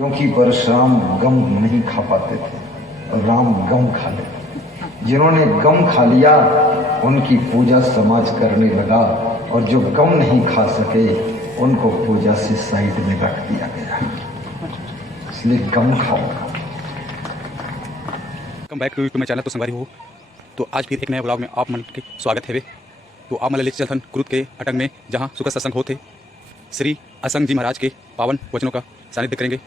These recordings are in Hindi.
क्योंकि परशुराम गम नहीं खा पाते थे और राम गम खा लेते। जिन्होंने गम खा लिया उनकी पूजा समाज करने लगा, और जो गम नहीं खा सके उनको पूजा से साइड में रख दिया गया। इसलिए गम खाओ। Welcome back to YouTube channel. तो संगवारी हो तो आज फिर एक नया ब्लॉग में आप मन के स्वागत है। तो आप मन ले चलथन क्रुत के अटंग में, जहाँ सुखद सत्संग होते श्री असंग जी महाराज के पावन वचनों का सानिध्य करेंगे।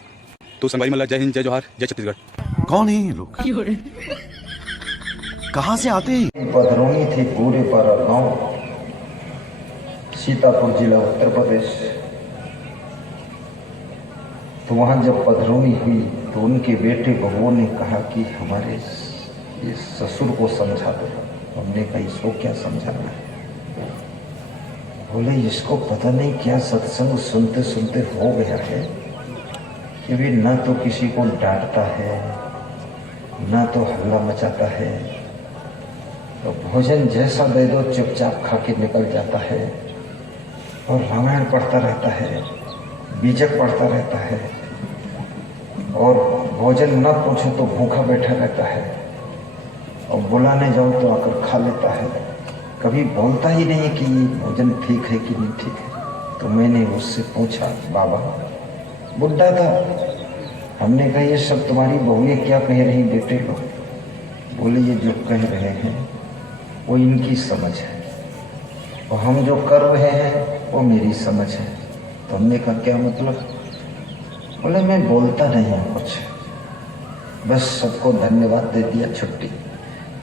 तो संगवारी मतलब जय हिंद, जय जोहार, जय छत्तीसगढ़। कौन है ये लोग? कहाँ से आते हैं? पधरौनी थी पूरे पर गांव, सीतापुर जिला उत्तर प्रदेश। तो वहां जब पधरौनी हुई तो उनके बेटे बबुओं ने कहा कि हमारे ये ससुर को समझा दो। हमने कहा इसको क्या समझाना है? बोले इसको पता नहीं क्या सत्संग सुनते सुनते हो गया है कि भी ना तो किसी को डांटता है, ना तो हल्ला मचाता है, तो भोजन जैसा दे दो चुपचाप खा के निकल जाता है, और रामायण पढ़ता रहता है, बीजक पढ़ता रहता है, और भोजन न पूछो तो भूखा बैठा रहता है, और बुलाने जाओ तो आकर खा लेता है। कभी बोलता ही नहीं कि भोजन ठीक है कि नहीं ठीक है। तो मैंने उससे पूछा, बाबा बुढ़ा था, हमने कहा ये सब तुम्हारी बहुएं क्या कह रही बेटे लोग? बोले ये जो कह रहे हैं वो इनकी समझ है, और हम जो कर रहे हैं वो मेरी समझ है। तो हमने कहा क्या मतलब? बोले मैं बोलता नहीं हूँ कुछ, बस सबको धन्यवाद दे दिया, छुट्टी।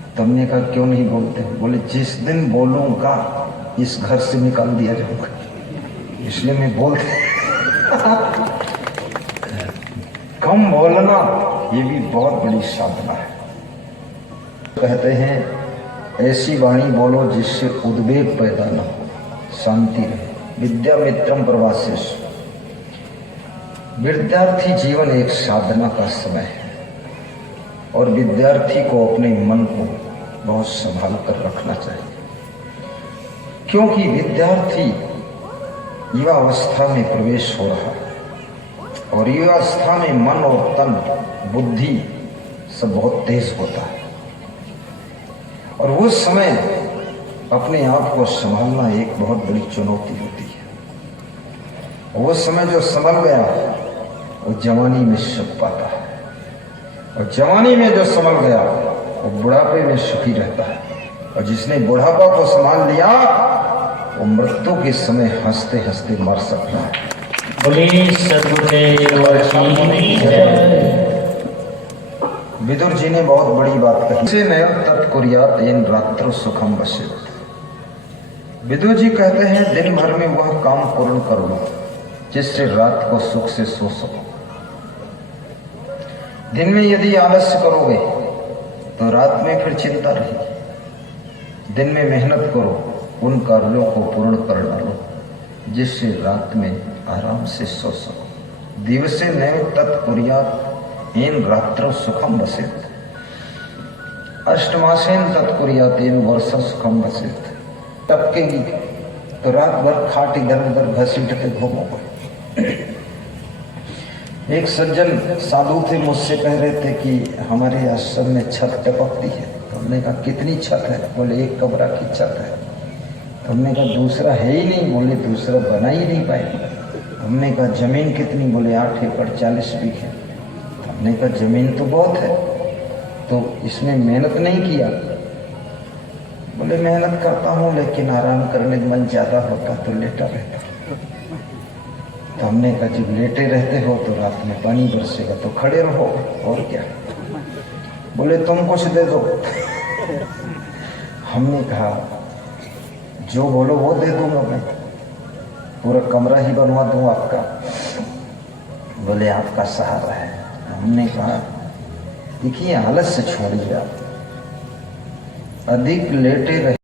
तो हमने कहा क्यों नहीं बोलते? बोले जिस दिन बोलूँगा इस घर से निकाल दिया जाऊँगा, इसलिए मैं बोलते। कम बोलना ये भी बहुत बड़ी साधना है। कहते हैं ऐसी वाणी बोलो जिससे उद्वेग पैदा न हो, शांति रहे। विद्या मित्रम प्रवासेश। विद्यार्थी जीवन एक साधना का समय है, और विद्यार्थी को अपने मन को बहुत संभाल कर रखना चाहिए, क्योंकि विद्यार्थी युवा अवस्था में प्रवेश हो रहा है, और युवा अवस्था में मन और तन बुद्धि सब बहुत तेज होता है, और उस समय अपने आप को संभालना एक बहुत बड़ी चुनौती होती है। वो समय जो संभल गया वो जवानी में सुख पाता है, और जवानी में जो संभल गया वो बुढ़ापे में सुखी रहता है, और जिसने बुढ़ापा को संभाल लिया वो मृत्यु के समय हंसते हंसते मर सकता है। विदुर जी ने बहुत बड़ी बात कही, से नय तत्कुर्यात् येन रात्रौ सुखम वसेत्। विदुर जी कहते हैं दिन भर में वह काम पूर्ण कर लो जिससे रात को सुख से सो सको। दिन में यदि आलस्य करोगे तो रात में फिर चिंता रही। दिन में मेहनत करो, उन कार्यों को पूर्ण कर डालो जिससे रात में आराम से सो सको। दिवसे नय तत्कुर्यात् येन रात्रौ सुखम वसेत्। अष्टमासेन तत्कुर्यात् येन वर्षा सुखम वसेत्। टपकेगी तो रात भर खाट इधर उधर घसीटते घूमोगे। एक सज्जन साधु थे, मुझसे कह रहे थे कि हमारे आश्रम में छत टपकती है। तो हमने कहा कितनी छत है? बोले एक कमरा की छत है। तो हमने कहा दूसरा है ही नहीं। बोले दूसरा बना ही नहीं पाएंगे। हमने कहा जमीन कितनी? बोले 8 एकड़ 40 बीघे। हमने कहा जमीन तो बहुत है, तो इसमें मेहनत नहीं किया? बोले मेहनत करता हूँ लेकिन आराम करने का मन ज्यादा होता तो लेटा रहता। तो हमने कहा जब लेटे रहते हो तो रात में पानी बरसेगा तो खड़े रहो, और क्या। बोले तुम कुछ दे दो। हमने कहा जो बोलो वो दे दूंगा, मैं पूरा कमरा ही बनवा दूं आपका। बोले आपका सहारा है। हमने कहा देखिए आलस से छोड़िए, आप अधिक लेटे रहे।